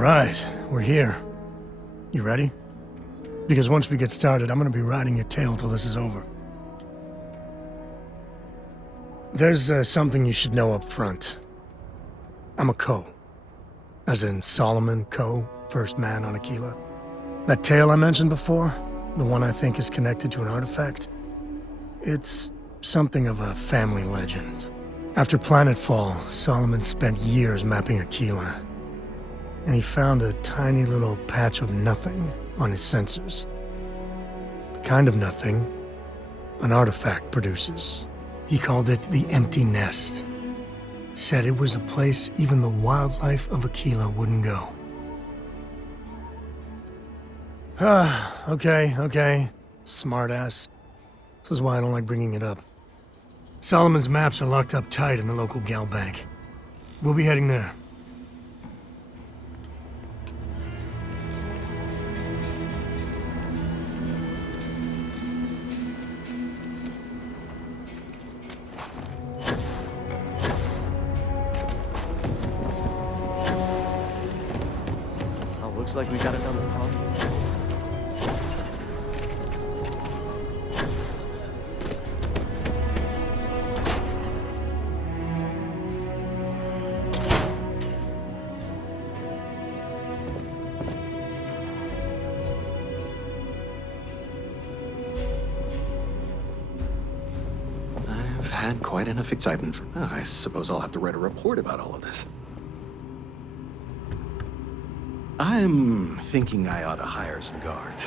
Alright, we're here. You ready? Because once we get started, I'm gonna be riding your tail till this is over. There's something you should know up front. I'm a Co. As in Solomon Co., first man on Aquila. That tale I mentioned before, the one I think is connected to an artifact, it's something of a family legend. After planetfall, Solomon spent years mapping Aquila, and he found a tiny little patch of nothing on his sensors. The kind of nothing an artifact produces. He called it the Empty Nest. Said it was a place even the wildlife of Aquila wouldn't go. Okay. Smartass. This is why I don't like bringing it up. Solomon's maps are locked up tight in the local gal bank. We'll be heading there. Oh, looks like we got another pump. Had quite enough excitement for I suppose I'll have to write a report about all of this. I'm thinking I ought to hire some guards.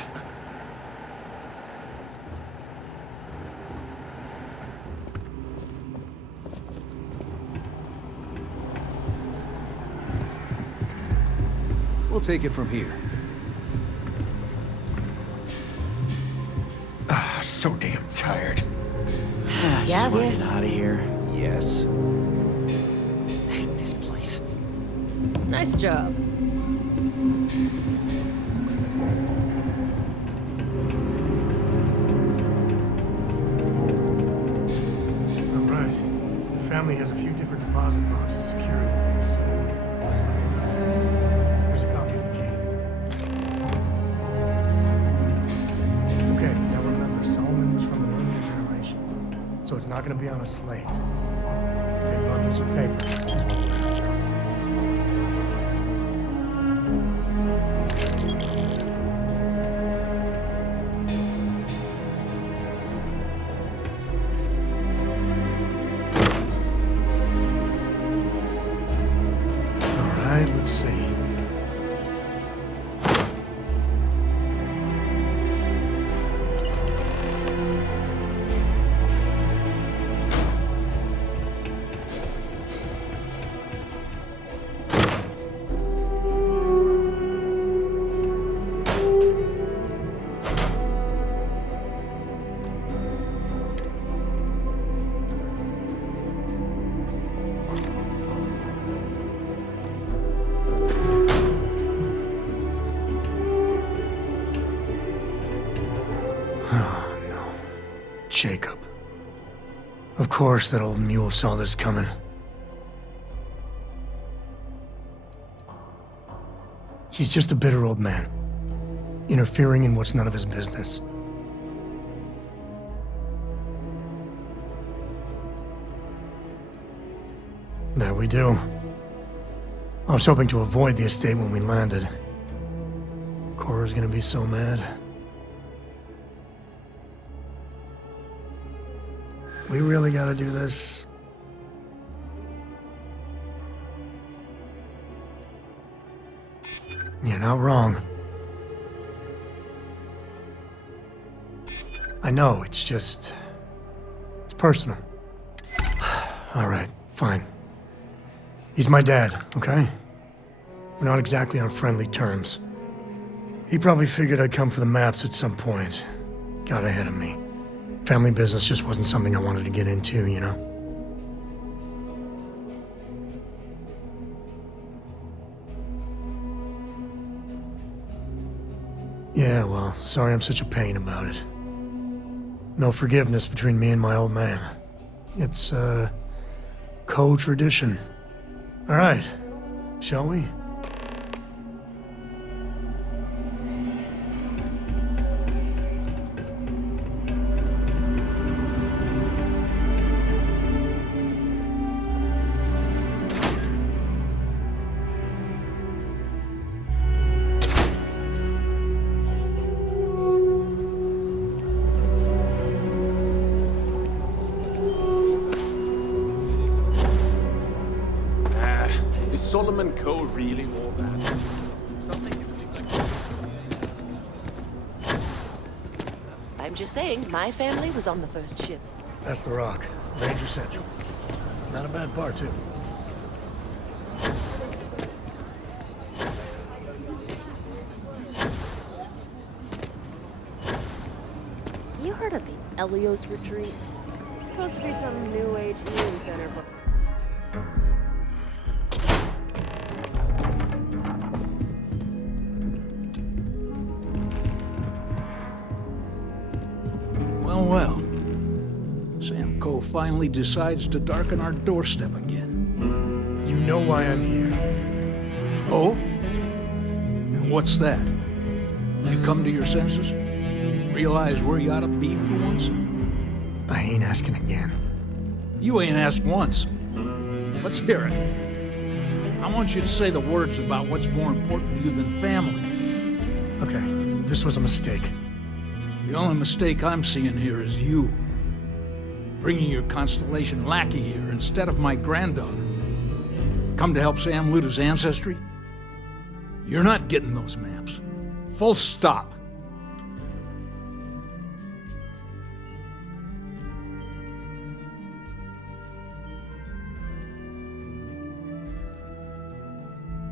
We'll take it from here. So damn tired. Yes. Just get out of here. Yes. I hate this place. Nice job. Alright. The family has a few different deposit boxes secured. So, here's a copy of the key. Okay, now remember, Solomon's from the earlier generation, so it's not going to be on a slate. Big bundles of paper. Let's see. Oh, no. Jacob. Of course that old mule saw this coming. He's just a bitter old man, interfering in what's none of his business. There we do. I was hoping to avoid the estate when we landed. Cora's gonna be so mad. We really gotta do this. You're not wrong. I know, it's just... it's personal. Alright, fine. He's my dad, okay? We're not exactly on friendly terms. He probably figured I'd come for the maps at some point. Got ahead of me. Family business just wasn't something I wanted to get into, you know? Yeah, well, sorry I'm such a pain about it. No forgiveness between me and my old man. It's, co-tradition. All right, shall we? Solomon Co. really all that? I'm just saying, my family was on the first ship. That's the Rock. Ranger Central. Not a bad part, too. You heard of the Elios Retreat? It's supposed to be some new age healing center for... Well, well. Sam Coe finally decides to darken our doorstep again. You know why I'm here. Oh? And what's that? You come to your senses? Realize where you ought to be for once? I ain't asking again. You ain't asked once. Let's hear it. I want you to say the words about what's more important to you than family. Okay, this was a mistake. The only mistake I'm seeing here is you. Bringing your Constellation lackey here instead of my granddaughter. Come to help Sam loot his ancestry? You're not getting those maps. Full stop.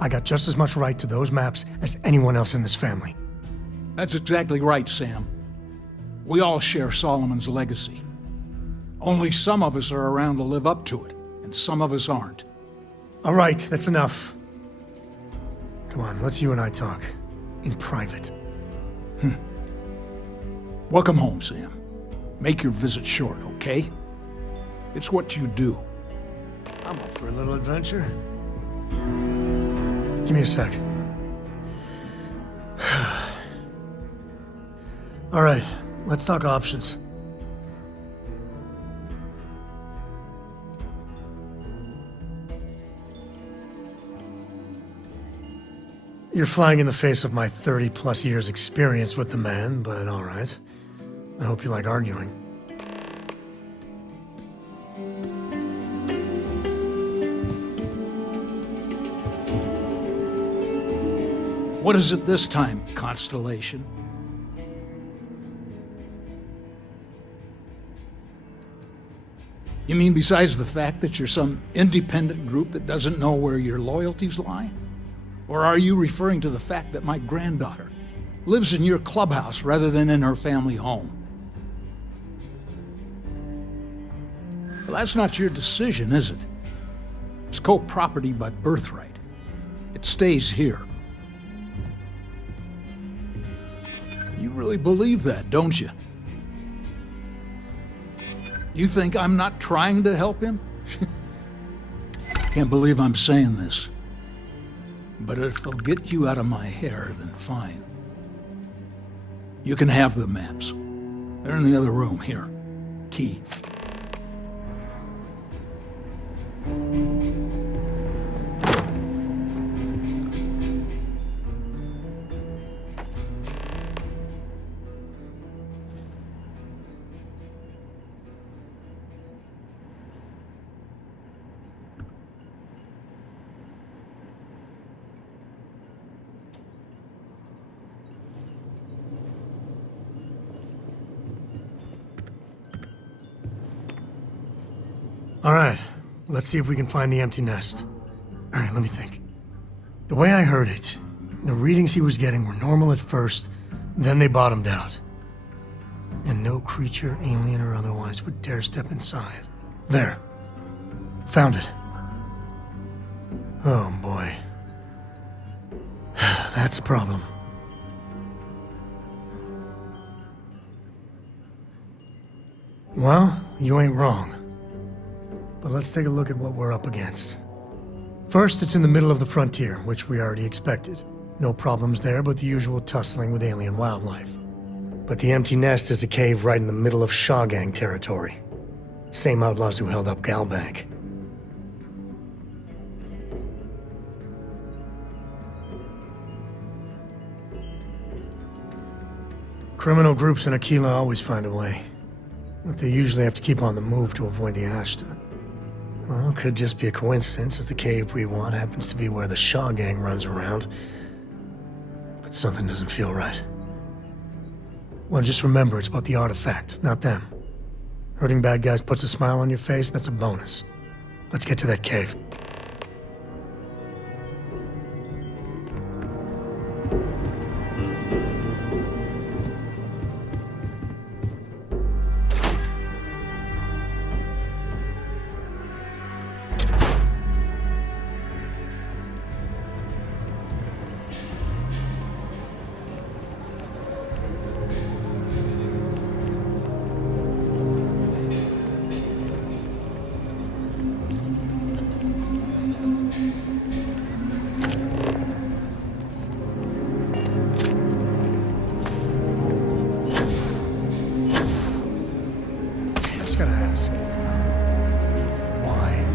I got just as much right to those maps as anyone else in this family. That's exactly right, Sam. We all share Solomon's legacy. Only some of us are around to live up to it, and some of us aren't. All right, that's enough. Come on, let's you and I talk. In private. Welcome home, Sam. Make your visit short, okay? It's what you do. I'm up for a little adventure. Give me a sec. All right, let's talk options. You're flying in the face of my 30-plus years experience with the man, but all right. I hope you like arguing. What is it this time, Constellation? You mean besides the fact that you're some independent group that doesn't know where your loyalties lie? Or are you referring to the fact that my granddaughter lives in your clubhouse rather than in her family home? Well, that's not your decision, is it? It's co-property by birthright. It stays here. You really believe that, don't you? You think I'm not trying to help him? Can't believe I'm saying this. But if it'll get you out of my hair, then fine. You can have the maps. They're in the other room, here. Key. All right, let's see if we can find the empty nest. All right, let me think. The way I heard it, the readings he was getting were normal at first, then they bottomed out. And no creature, alien or otherwise, would dare step inside. There. Found it. Oh, boy. That's a problem. Well, you ain't wrong. But let's take a look at what we're up against. First, it's in the middle of the frontier, which we already expected. No problems there, but the usual tussling with alien wildlife. But the empty nest is a cave right in the middle of Shawgang territory. Same outlaws who held up Galbank. Criminal groups in Aquila always find a way. But they usually have to keep on the move to avoid the Ashta. Well, it could just be a coincidence if the cave we want happens to be where the Shaw gang runs around. But something doesn't feel right. Well, just remember, it's about the artifact, not them. Hurting bad guys puts a smile on your face, that's a bonus. Let's get to that cave. Just gotta ask. Why?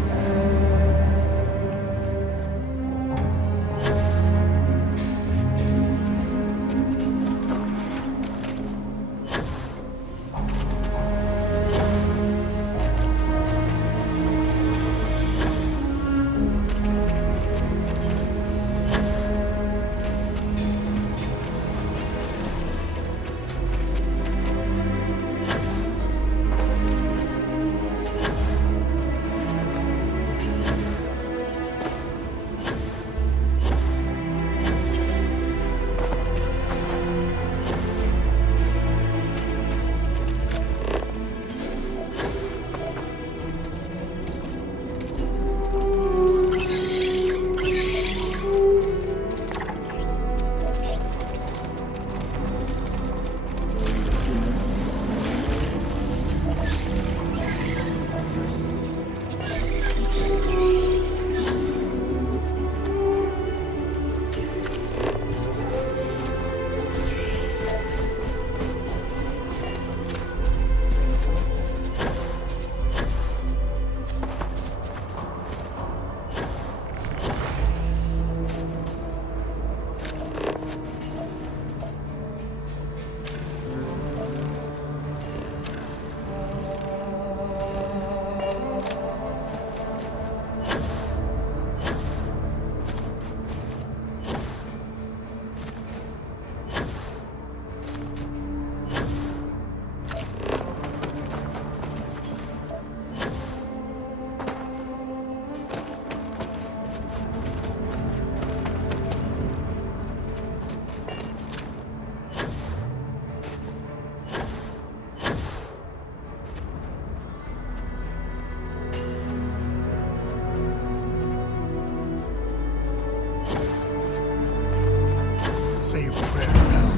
Say your prayers, pal.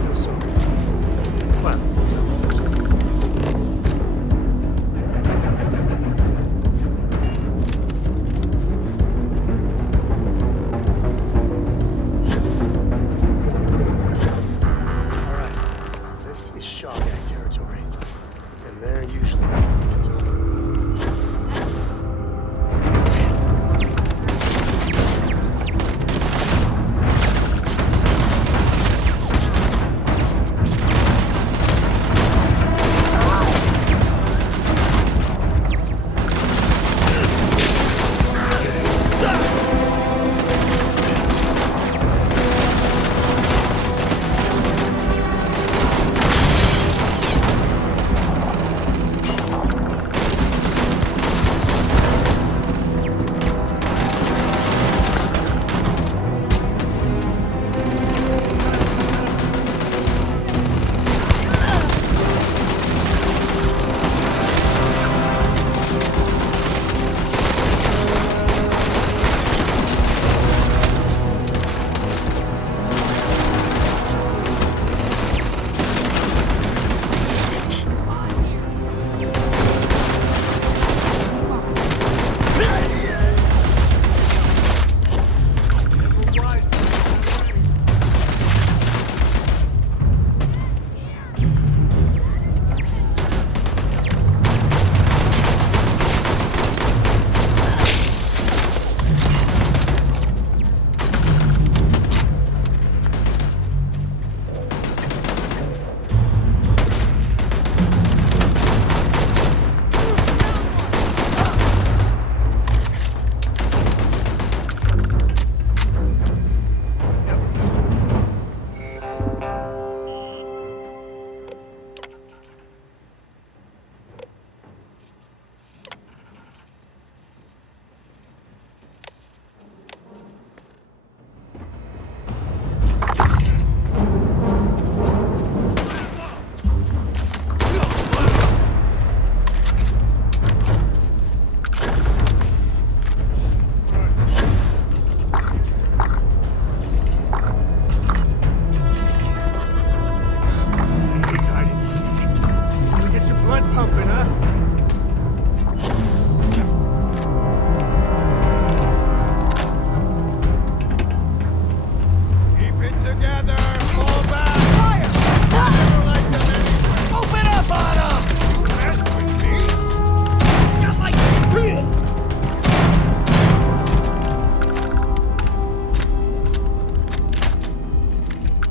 Feel sorry. Well, Alright, this is Shaw Gang territory. And they're usually what to do.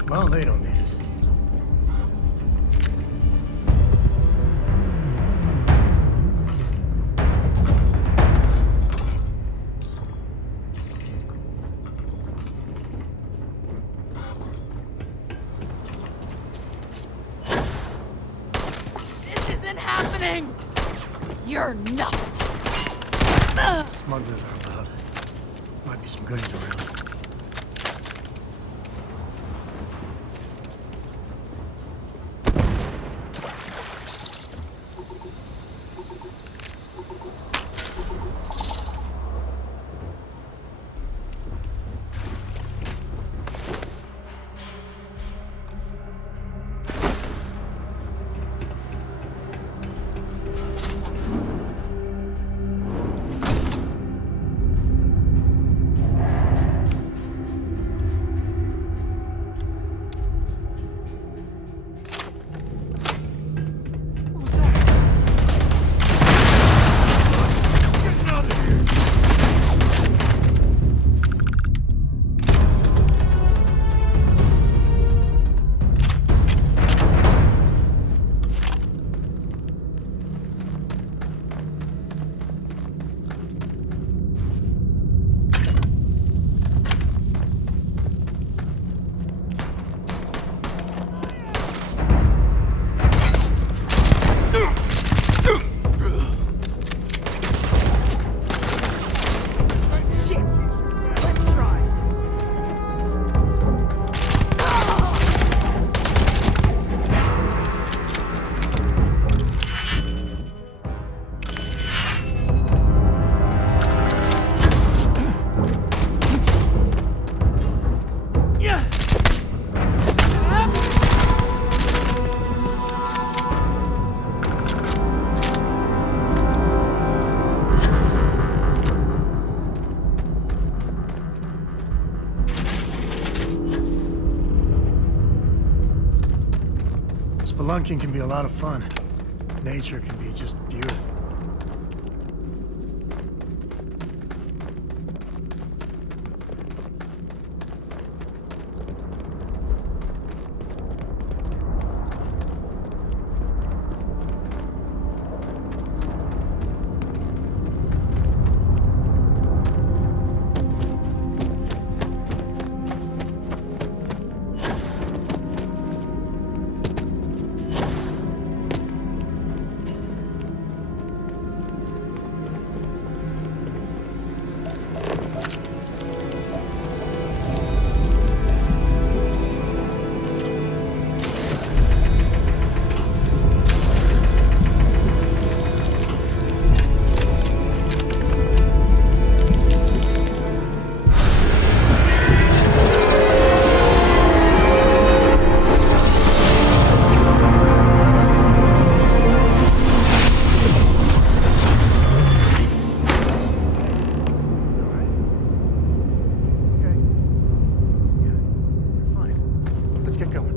Well, they don't need it. This isn't happening! You're nothing! Smugglers are about. Might be some goodies around. Spelunking can be a lot of fun. Nature can be just beautiful. Let's get going.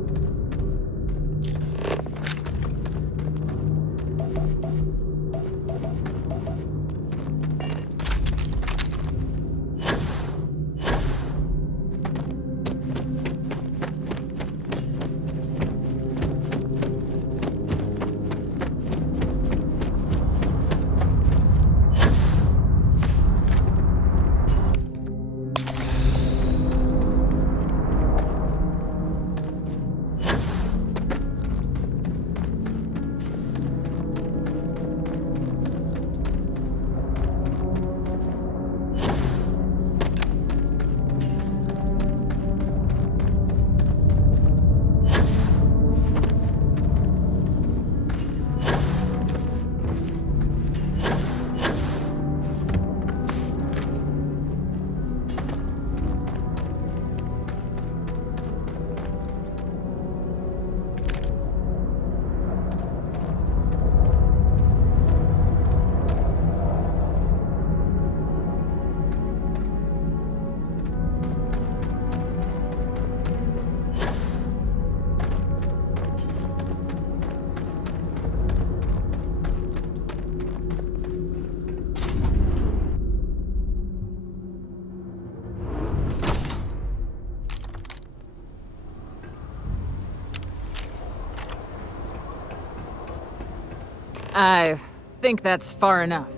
I think that's far enough.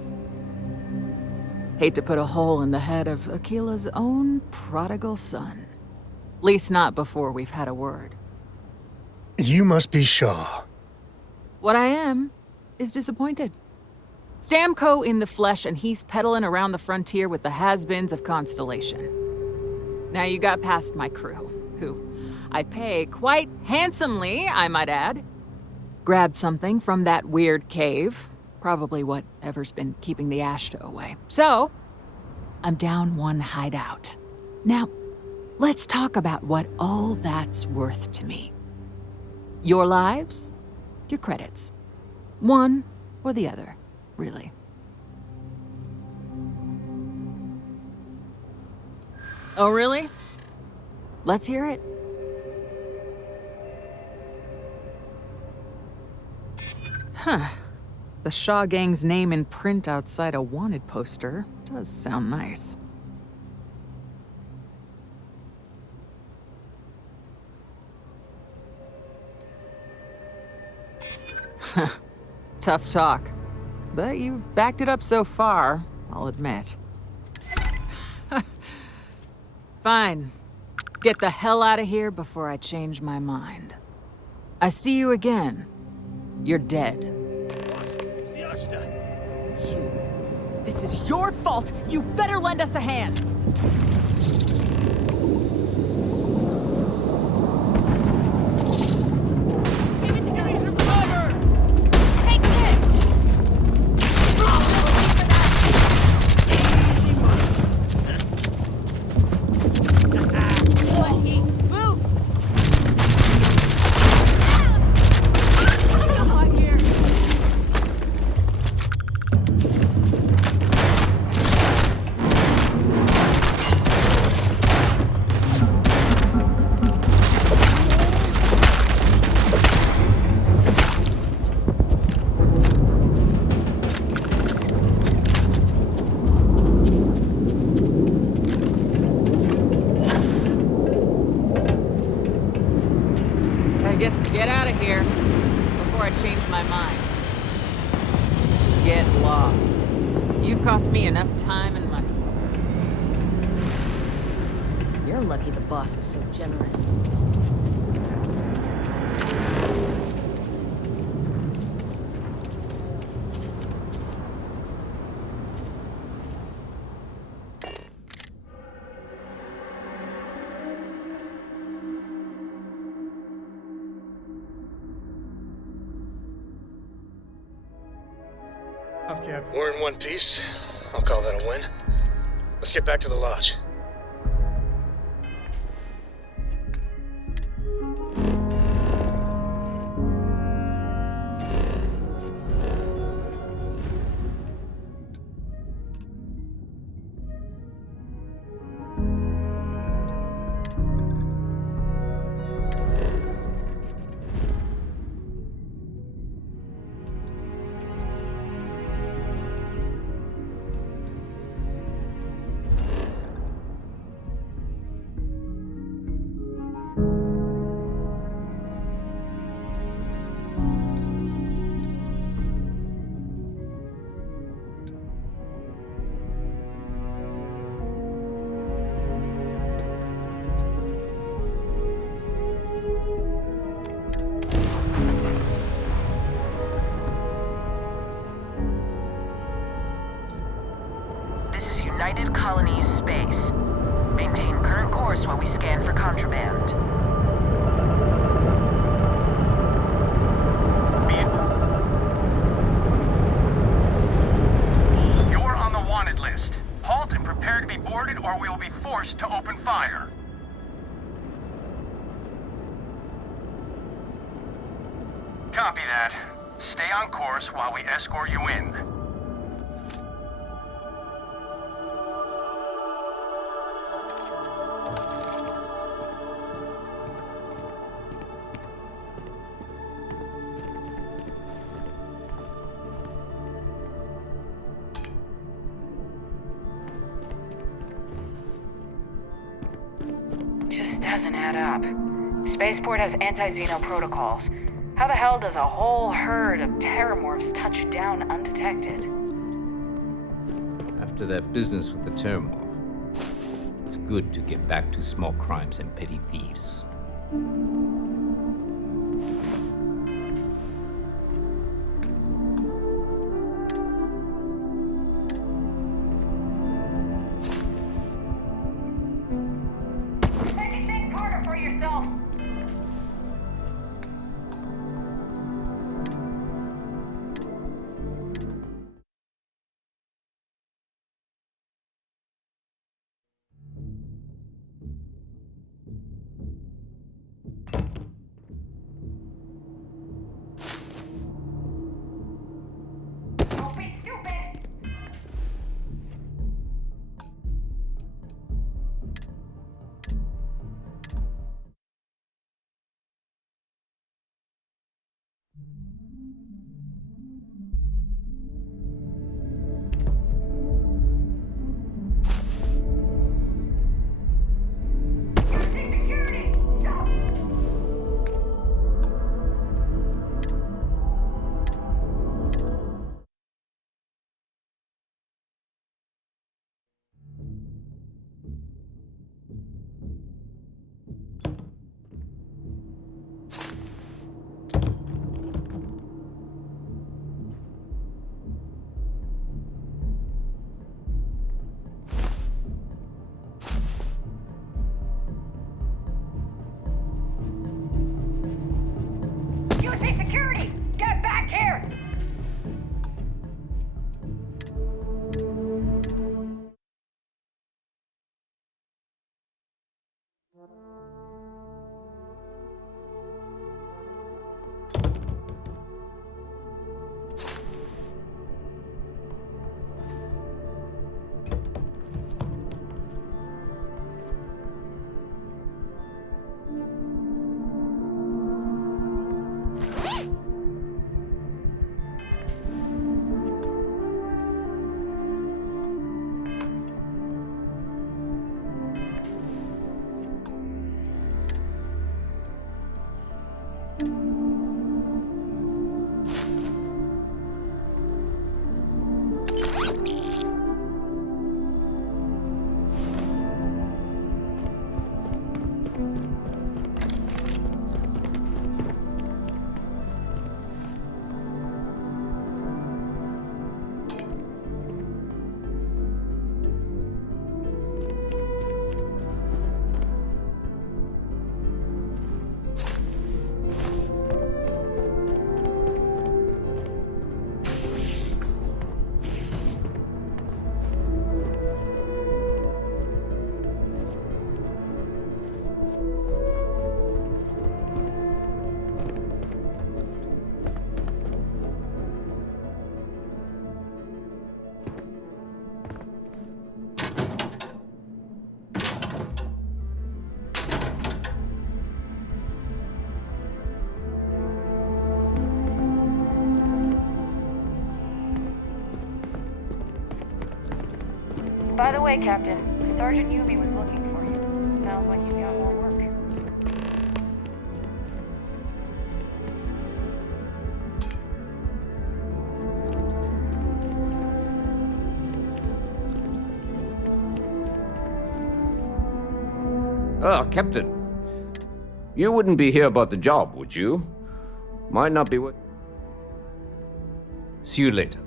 Hate to put a hole in the head of Akila's own prodigal son. Least not before we've had a word. You must be Shaw. What I am is disappointed. Samco in the flesh, and he's peddling around the frontier with the has-beens of Constellation. Now you got past my crew, who I pay quite handsomely, I might add. Grabbed something from that weird cave. Probably whatever's been keeping the Ashta away. So, I'm down one hideout. Now, let's talk about what all that's worth to me. Your lives, your credits. One or the other, really. Oh, really? Let's hear it. Huh. The Shaw Gang's name in print outside a wanted poster does sound nice. Tough talk. But you've backed it up so far, I'll admit. Fine. Get the hell out of here before I change my mind. I see you again. You're dead. This is your fault! You better lend us a hand! Get out of here before I change my mind. Get lost. You've cost me enough time and money. You're lucky the boss is so generous. We're in one piece. I'll call that a win. Let's get back to the lodge. United Colonies Space. Maintain current course while we scan for contraband. You're on the wanted list. Halt and prepare to be boarded or we will be forced to open fire. Copy that. Stay on course while we escort you in. Just doesn't add up. Spaceport has anti-Xeno protocols. How the hell does a whole herd of terramorphs touch down undetected? After that business with the terramorph, it's good to get back to small crimes and petty thieves. Make it think harder for yourself! Don't be stupid! Security! Stop! USA Security! Get back here! By the way, Captain, Sergeant Yumi was looking for you. Sounds like you've got more work. Oh, Captain. You wouldn't be here about the job, would you? Might not be what... See you later.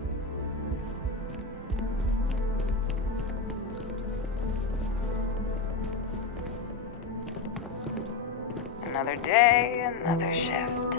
Another day, another shift.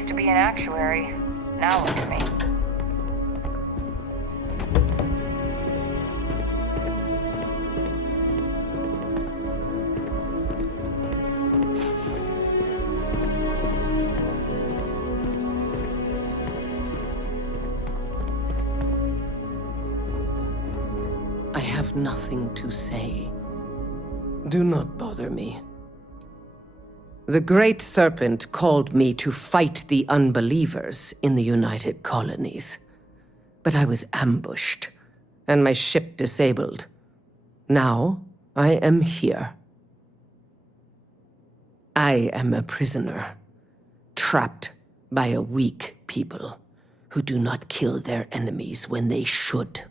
used to be an actuary. Now look at me. I have nothing to say. Do not bother me. The Great Serpent called me to fight the unbelievers in the United Colonies. But I was ambushed, and my ship disabled. Now, I am here. I am a prisoner, trapped by a weak people who do not kill their enemies when they should.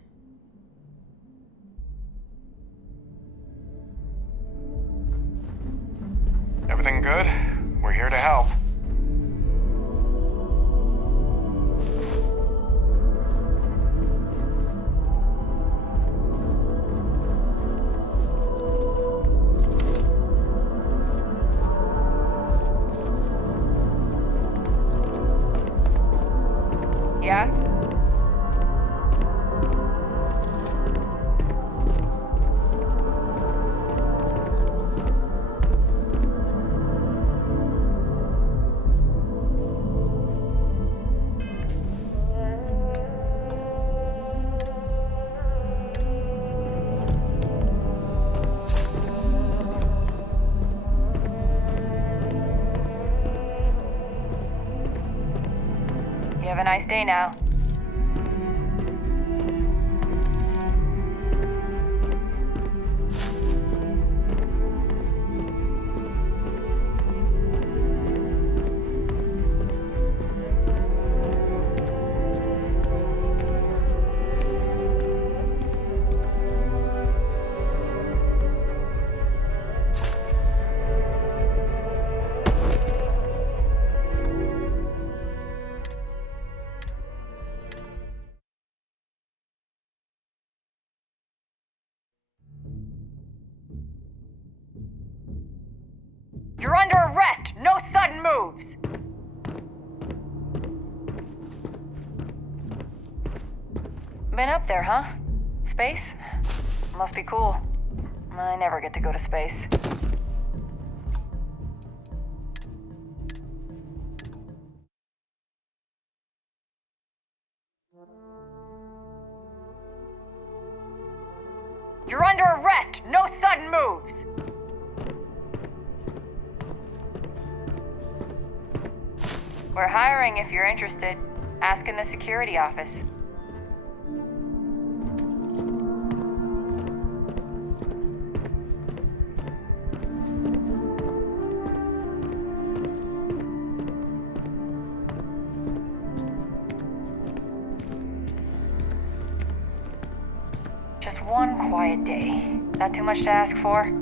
Everything good? We're here to help. Yeah? You have a nice day now. You're under arrest! No sudden moves! Been up there, huh? Space? Must be cool. I never get to go to space. You're under arrest! No sudden moves! We're hiring if you're interested. Ask in the security office. Just one quiet day. That too much to ask for?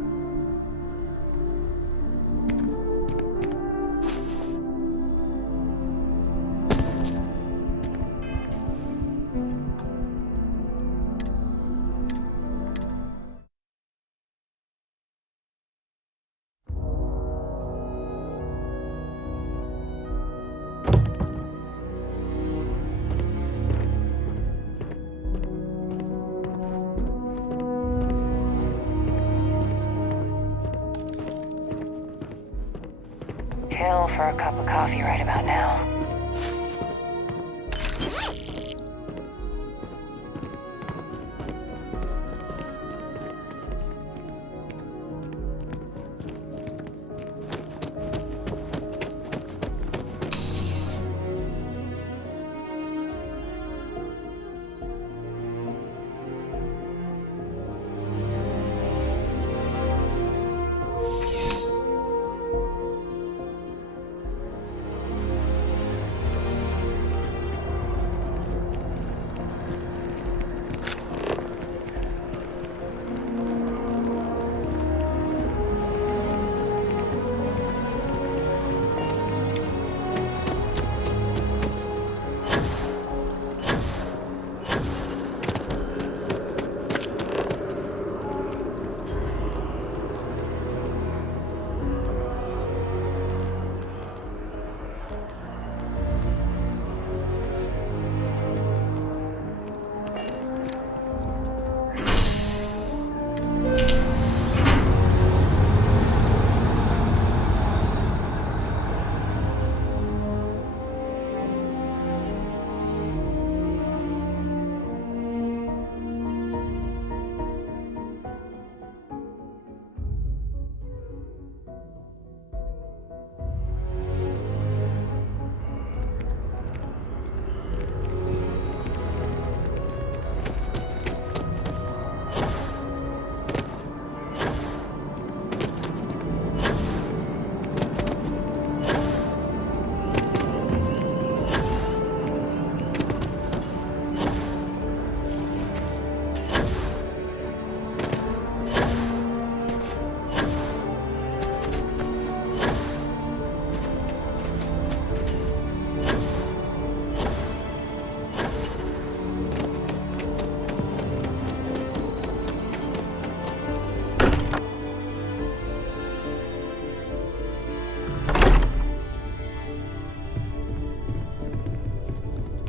Kill for a cup of coffee right about now.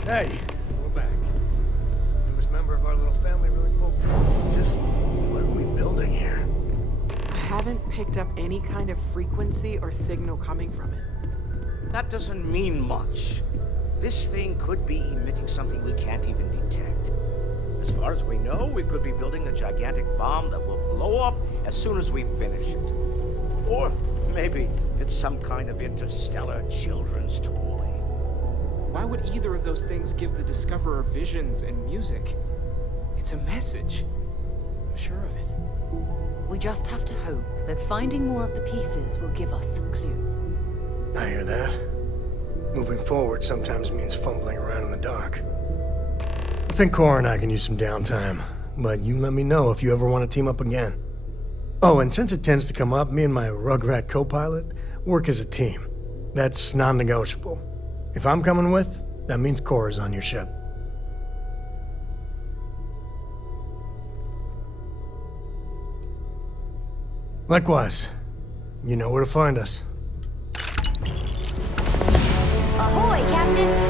Hey, we're back. Newest member of our little family really pulled through. Just, what are we building here? I haven't picked up any kind of frequency or signal coming from it. That doesn't mean much. This thing could be emitting something we can't even detect. As far as we know, we could be building a gigantic bomb that will blow up as soon as we finish it. Or maybe it's some kind of interstellar children's toy. Why would either of those things give the Discoverer visions and music? It's a message. I'm sure of it. We just have to hope that finding more of the pieces will give us some clue. I hear that. Moving forward sometimes means fumbling around in the dark. I think Cora and I can use some downtime, but you let me know if you ever want to team up again. Oh, and since it tends to come up, me and my Rugrat co-pilot work as a team. That's non-negotiable. If I'm coming with, that means Cora's on your ship. Likewise, you know where to find us. Ahoy, Captain!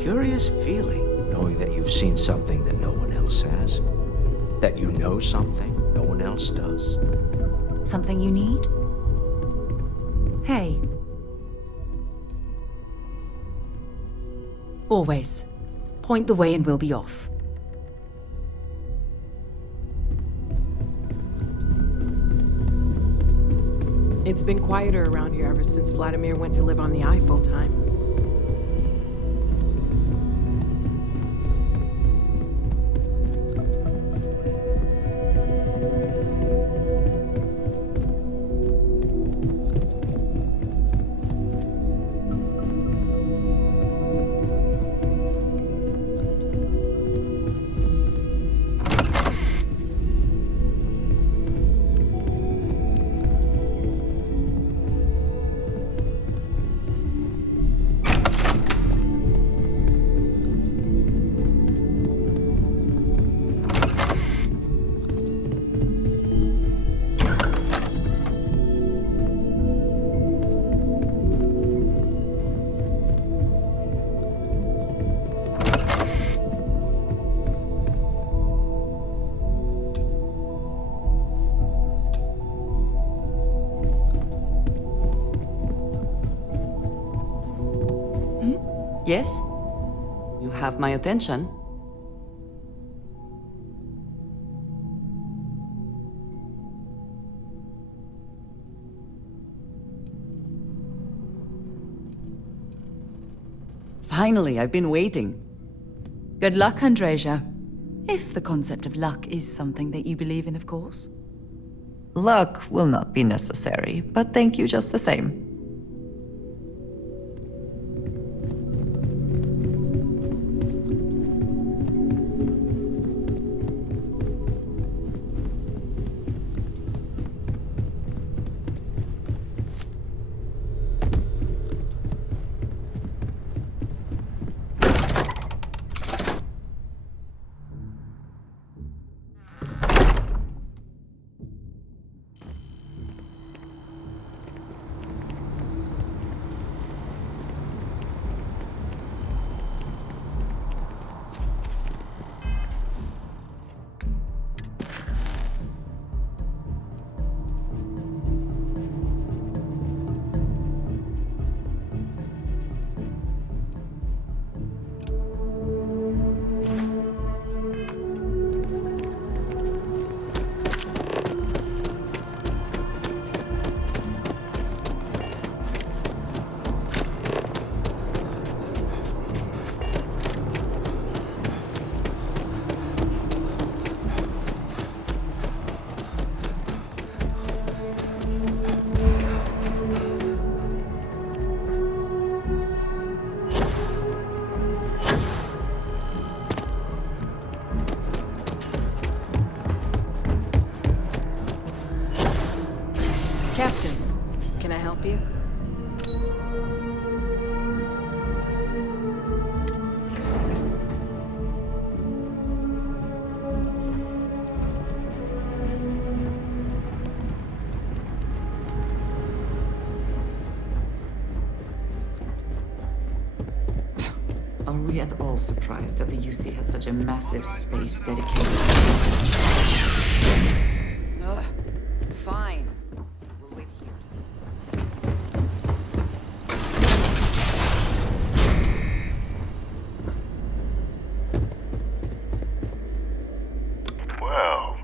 Curious feeling, knowing that you've seen something that no one else has. That you know something no one else does. Something you need? Hey. Always. Point the way and we'll be off. It's been quieter around here ever since Vladimir went to live on the Eye full time. Yes? You have my attention. Finally, I've been waiting. Good luck, Andreja. If the concept of luck is something that you believe in, of course. Luck will not be necessary, but thank you just the same. Captain, can I help you? Are we at all surprised that the UC has such a massive space dedicated? Ugh. Fine. We'll wait here. Well,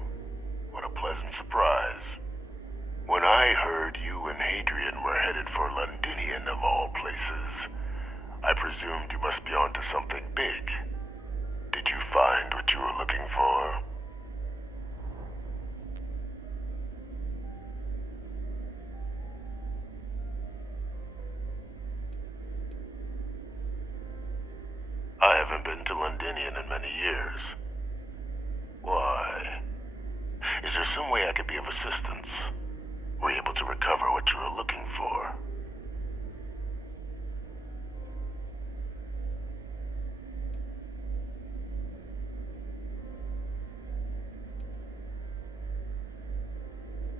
what a pleasant surprise. When I heard you and Hadrian were headed for Londinian of all places, I presumed you must be onto something big. Did you find what you were looking for? I haven't been to Londinian in many years. Why? Is there some way I could be of assistance? Were you able to recover what you were looking for?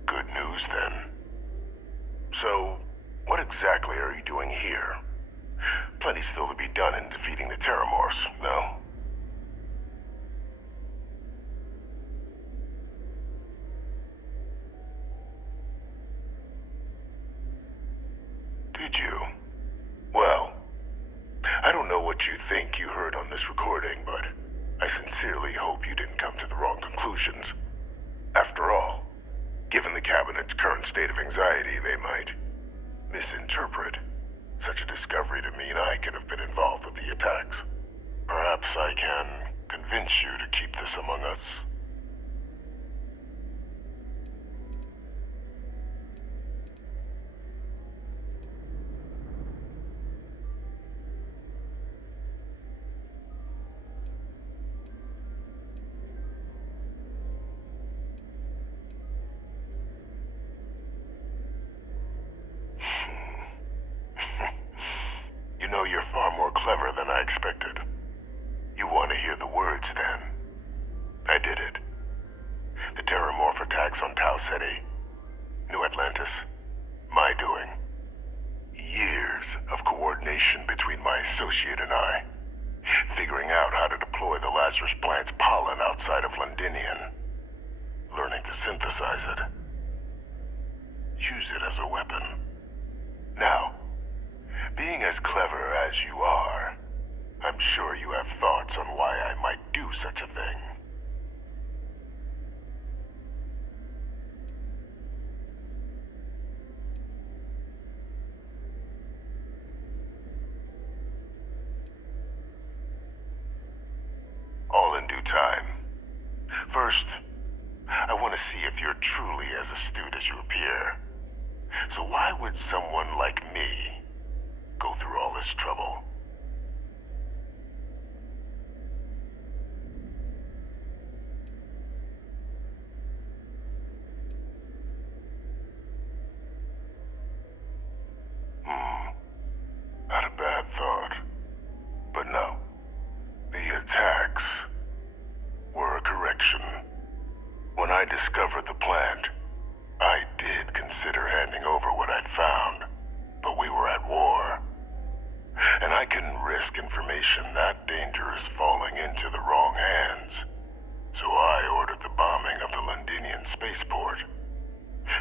Good news, then. So, what exactly are you doing here? Plenty still to be done in defeating the Terramorphs, no? Did you? Well, I don't know what you think you heard on this recording, but I sincerely hope you didn't come to the wrong conclusions. After all, given the Cabinet's current state of anxiety, they might misinterpret such a discovery to mean I could have been involved with the attacks. Perhaps I can convince you to keep this among us. You know, you're far more clever than I expected. You want to hear the words, then? I did it. The Terramorph attacks on Tau Ceti, New Atlantis, my doing. Years of coordination between my associate and I, figuring out how to deploy the Lazarus plant's pollen outside of Londinian, learning to synthesize it, use it as a weapon. Now, being as clever as you are, I'm sure you have thoughts on why I might do such a thing. time. First, I want to see if you're truly as astute as you appear. So why would someone like me go through all this trouble? Not a bad thought. But no. The attacks were a correction. When I discovered the plant, I did consider handing over what I'd found, but we were at war. And I couldn't risk information that dangerous falling into the wrong hands. So I ordered the bombing of the Londinian spaceport,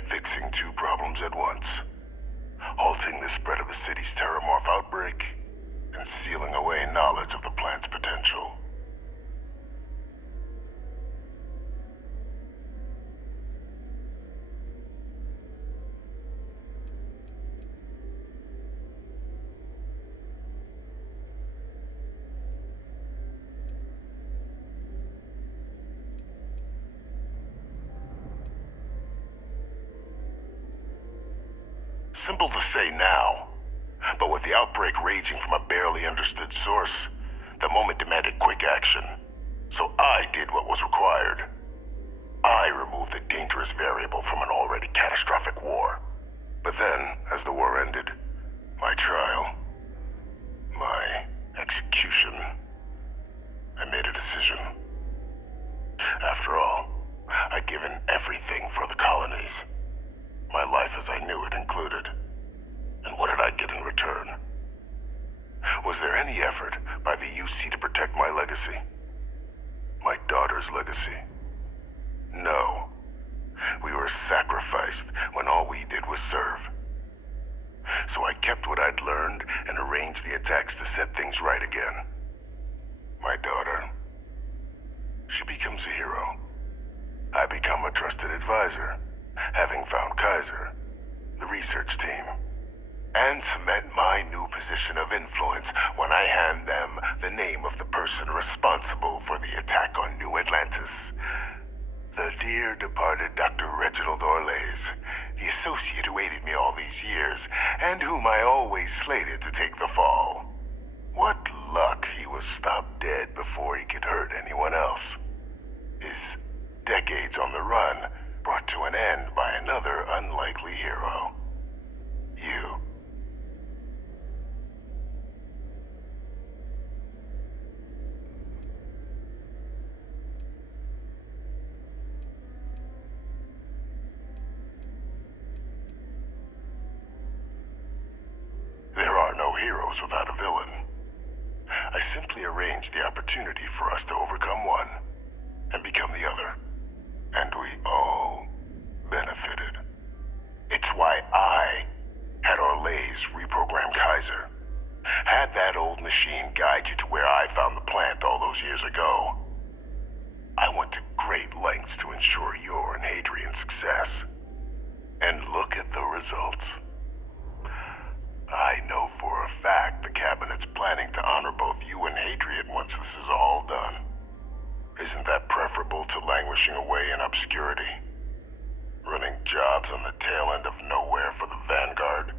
fixing two problems at once. Halting the spread of the city's terramorph outbreak, and sealing away knowledge of the plant's potential. Simple to say now, but with the outbreak raging from a barely understood source, the moment demanded quick action. So I did what was required. I removed the dangerous variable from an already catastrophic war. But then, as the war ended, my trial, my execution, I made a decision. After all, I'd given everything for the colonies. My life as I knew it included. And what did I get in return? Was there any effort by the UC to protect my legacy? My daughter's legacy? No. We were sacrificed when all we did was serve. So I kept what I'd learned and arranged the attacks to set things right again. My daughter, she becomes a hero. I become a trusted advisor, having found Kaiser, the research team, and cement my new position of influence when I hand them the name of the person responsible for the attack on New Atlantis. The dear departed Dr. Reginald Orlays, the associate who aided me all these years, and whom I always slated to take the fall. What luck he was stopped dead before he could hurt anyone else. His decades on the run brought to an end by another unlikely hero. You. There are no heroes without a villain. I simply arranged the opportunity for us to overcome one and become the other. And we all benefited. It's why I had Orlays reprogram Kaiser. Had that old machine guide you to where I found the plant all those years ago. I went to great lengths to ensure your and Hadrian's success. And look at the results. I know for a fact the Cabinet's planning to honor both you and Hadrian once this is all done. Isn't that preferable to languishing away in obscurity? Running jobs on the tail end of nowhere for the Vanguard?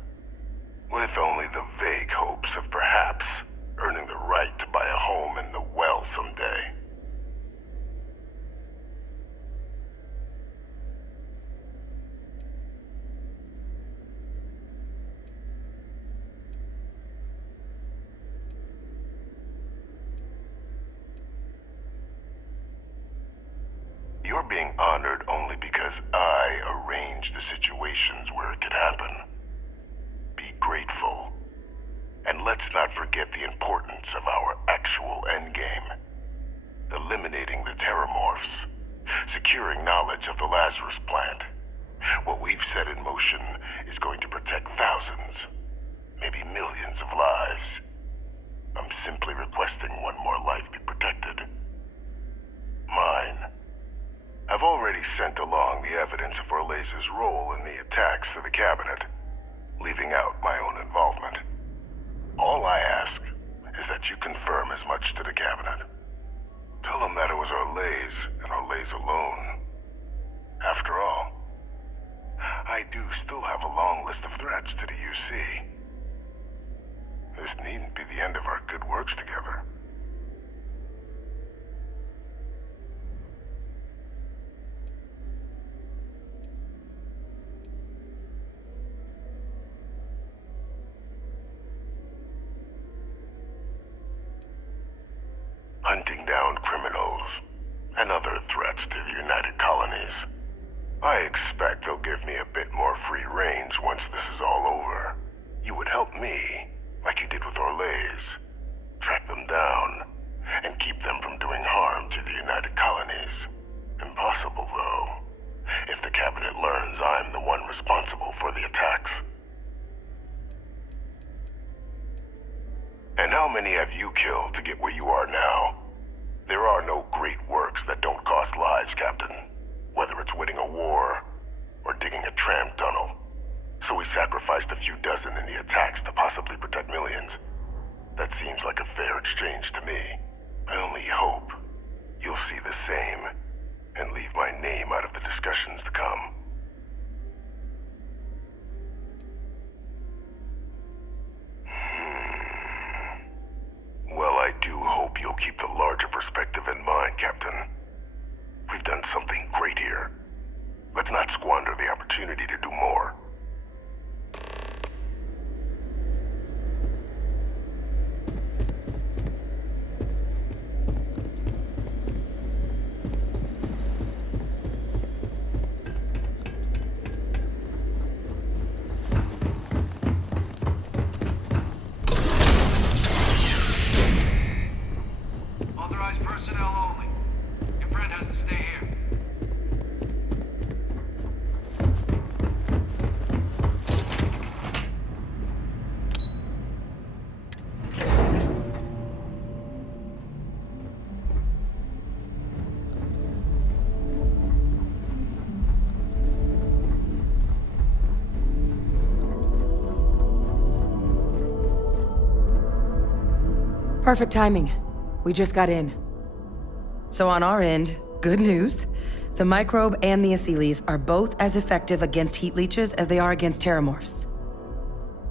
With only the vague hopes of perhaps earning the right to buy a home in the well someday. You're being honored only because I arranged the situations where it could happen. Be grateful. And let's not forget the importance of our actual endgame. Eliminating the terramorphs. Securing knowledge of the Lazarus plant. What we've set in motion is going to protect thousands, maybe millions of lives. I'm simply requesting one more life be protected. Mine. I've already sent along the evidence of Orlays' role in the attacks to the Cabinet, leaving out my own involvement. All I ask is that you confirm as much to the Cabinet. Tell them that was Orlays, and Orlays alone. After all, I do still have a long list of threats to the UC. This needn't be the end of our good works together. Hunting down criminals and other threats to the United Colonies. I expect they'll give me a bit more free range once this is all over. You would help me, like you did with Orlays. Track them down, and keep them from doing harm to the United Colonies. Impossible, though, if the Cabinet learns I'm the one responsible for the attacks. And how many have you killed to get where you are now? There are no great works that don't cost lives, Captain. Whether it's winning a war, or digging a tram tunnel. So we sacrificed a few dozen in the attacks to possibly protect millions. That seems like a fair exchange to me. I only hope you'll see the same, and leave my name out of the discussions to come. Well, I do hope you'll keep the larger perspective in mind, Captain. We've done something great here. Let's not squander the opportunity to do more. Authorized personnel only. Your friend has to stay here. Perfect timing. We just got in. So on our end, good news. The microbe and the Asylees are both as effective against heat leeches as they are against terramorphs.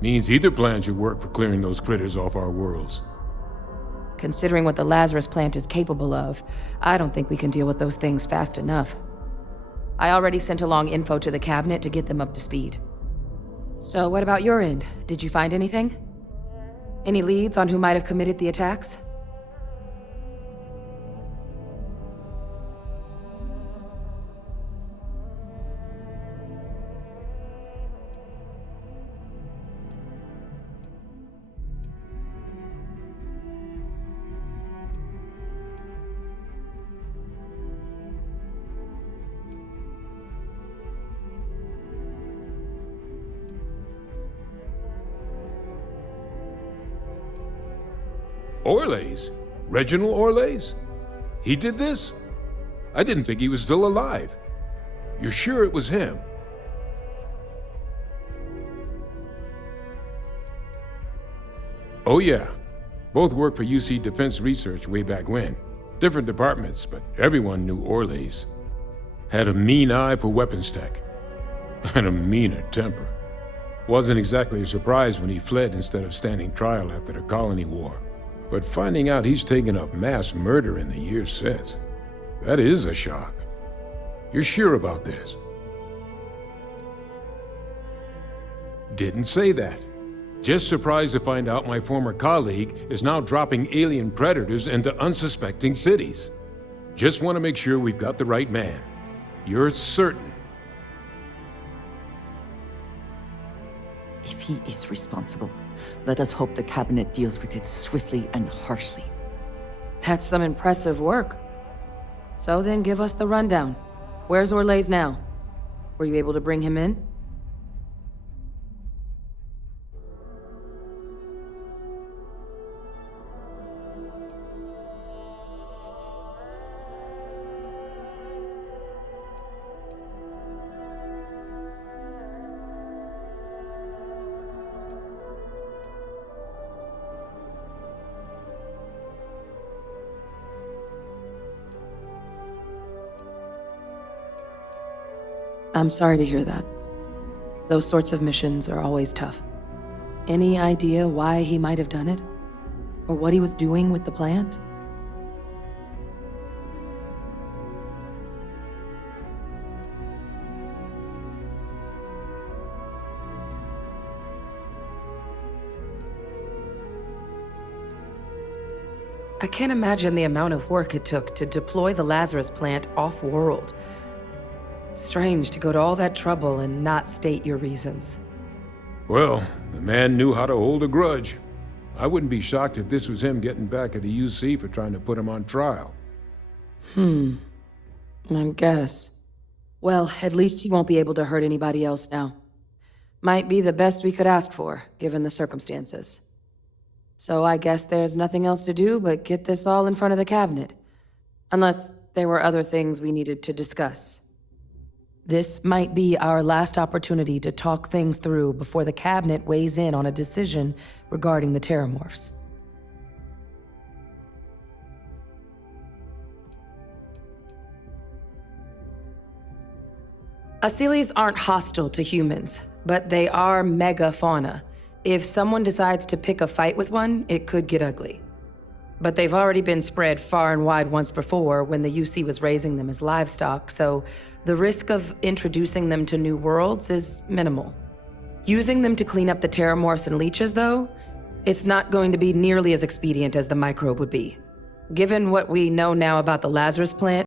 Means either plan should work for clearing those critters off our worlds. Considering what the Lazarus plant is capable of, I don't think we can deal with those things fast enough. I already sent along info to the Cabinet to get them up to speed. So what about your end? Did you find anything? Any leads on who might have committed the attacks? Orlays? Reginald Orlays? He did this? I didn't think he was still alive. You're sure it was him? Oh yeah. Both worked for UC Defense Research way back when. Different departments, but everyone knew Orlays. Had a mean eye for weapons tech. And a meaner temper. Wasn't exactly a surprise when he fled instead of standing trial after the colony war. But finding out he's taken up mass murder in the years since, that is a shock. You're sure about this? Didn't say that. Just surprised to find out my former colleague is now dropping alien predators into unsuspecting cities. Just want to make sure we've got the right man. You're certain? If he is responsible, let us hope the Cabinet deals with it swiftly and harshly. That's some impressive work. So then give us the rundown. Where's Orlays now? Were you able to bring him in? I'm sorry to hear that. Those sorts of missions are always tough. Any idea why he might have done it? Or what he was doing with the plant? I can't imagine the amount of work it took to deploy the Lazarus plant off-world. Strange to go to all that trouble and not state your reasons. Well, the man knew how to hold a grudge. I wouldn't be shocked if this was him getting back at the UC for trying to put him on trial. I guess. Well, at least he won't be able to hurt anybody else now. Might be the best we could ask for, given the circumstances. So I guess there's nothing else to do but get this all in front of the cabinet. Unless there were other things we needed to discuss. This might be our last opportunity to talk things through before the cabinet weighs in on a decision regarding the Terramorphs. Asylees aren't hostile to humans, but they are megafauna. If someone decides to pick a fight with one, it could get ugly. But they've already been spread far and wide once before when the UC was raising them as livestock, so the risk of introducing them to new worlds is minimal. Using them to clean up the Terramorphs and leeches, though, it's not going to be nearly as expedient as the microbe would be. Given what we know now about the Lazarus plant,